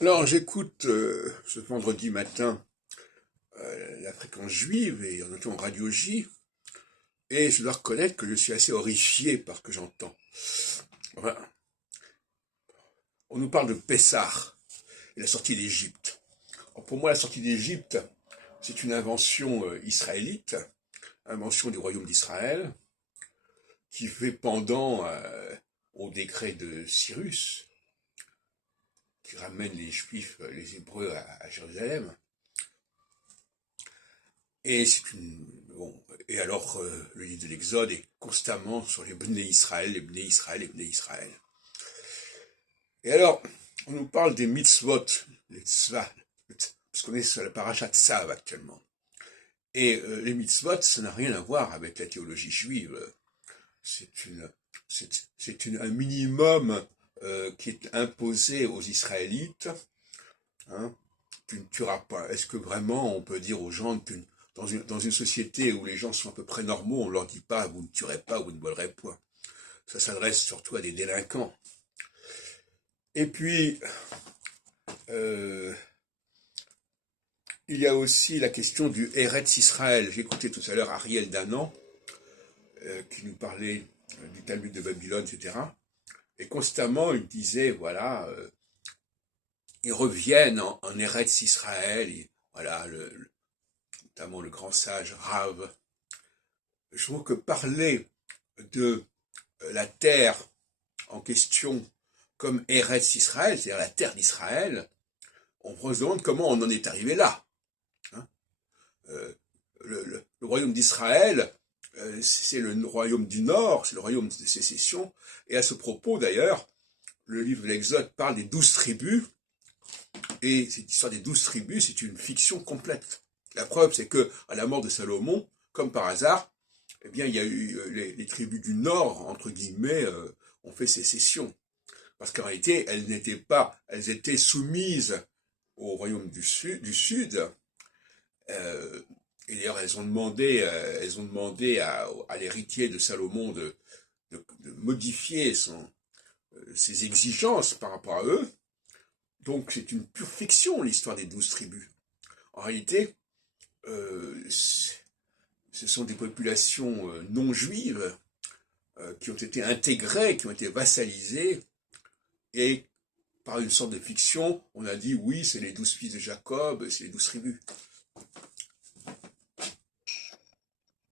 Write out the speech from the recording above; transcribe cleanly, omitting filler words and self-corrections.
Alors j'écoute ce vendredi matin la fréquence juive et en entend Radio J, et je dois reconnaître que je suis assez horrifié par ce que j'entends. Enfin, on nous parle de Pessah et la sortie d'Égypte. Pour moi, la sortie d'Égypte, c'est une invention israélite, invention du royaume d'Israël, qui fait pendant au décret de Cyrus, qui ramène les Juifs, les Hébreux à Jérusalem. Et c'est une bon. Et alors le livre de l'Exode est constamment sur les Bnei Israël, les Bnei Israël, les Bnei Israël. Et alors on nous parle des mitzvot, les tzva, parce qu'on est sur la paracha Tzav actuellement. Et les mitzvot, ça n'a rien à voir avec la théologie juive. C'est un minimum qui est imposé aux Israélites. Hein. Tu ne tueras pas. Est-ce que vraiment on peut dire aux gens que dans une société où les gens sont à peu près normaux, on leur dit pas vous ne tuerez pas, vous ne volerez point. Ça s'adresse surtout à des délinquants. Et puis il y a aussi la question du Eretz Israël. J'ai écouté tout à l'heure Ariel Danan qui nous parlait du Talmud de Babylone, etc. Et constamment il disait voilà, ils reviennent en Eretz Israël. Et, voilà, notamment le grand sage Rav. Je trouve que parler de la terre en question comme Eretz Israël, c'est-à-dire la terre d'Israël, on se demande comment on en est arrivé là. Hein. Le royaume d'Israël, c'est le royaume du Nord, c'est le royaume de sécession, et à ce propos d'ailleurs, le livre de l'Exode parle des 12 tribus, et cette histoire des 12 tribus, c'est une fiction complète. La preuve, c'est que à la mort de Salomon, comme par hasard, eh bien, il y a eu les tribus du Nord, entre guillemets, ont fait sécession. Parce qu'en réalité, elles étaient soumises au royaume du Sud. Et d'ailleurs, elles ont demandé à l'héritier de Salomon de modifier ses exigences par rapport à eux. Donc, c'est une pure fiction, l'histoire des 12 tribus. En réalité, ce sont des populations non juives qui ont été intégrées, qui ont été vassalisées, et par une sorte de fiction, on a dit oui, c'est les 12 fils de Jacob, c'est les 12 tribus.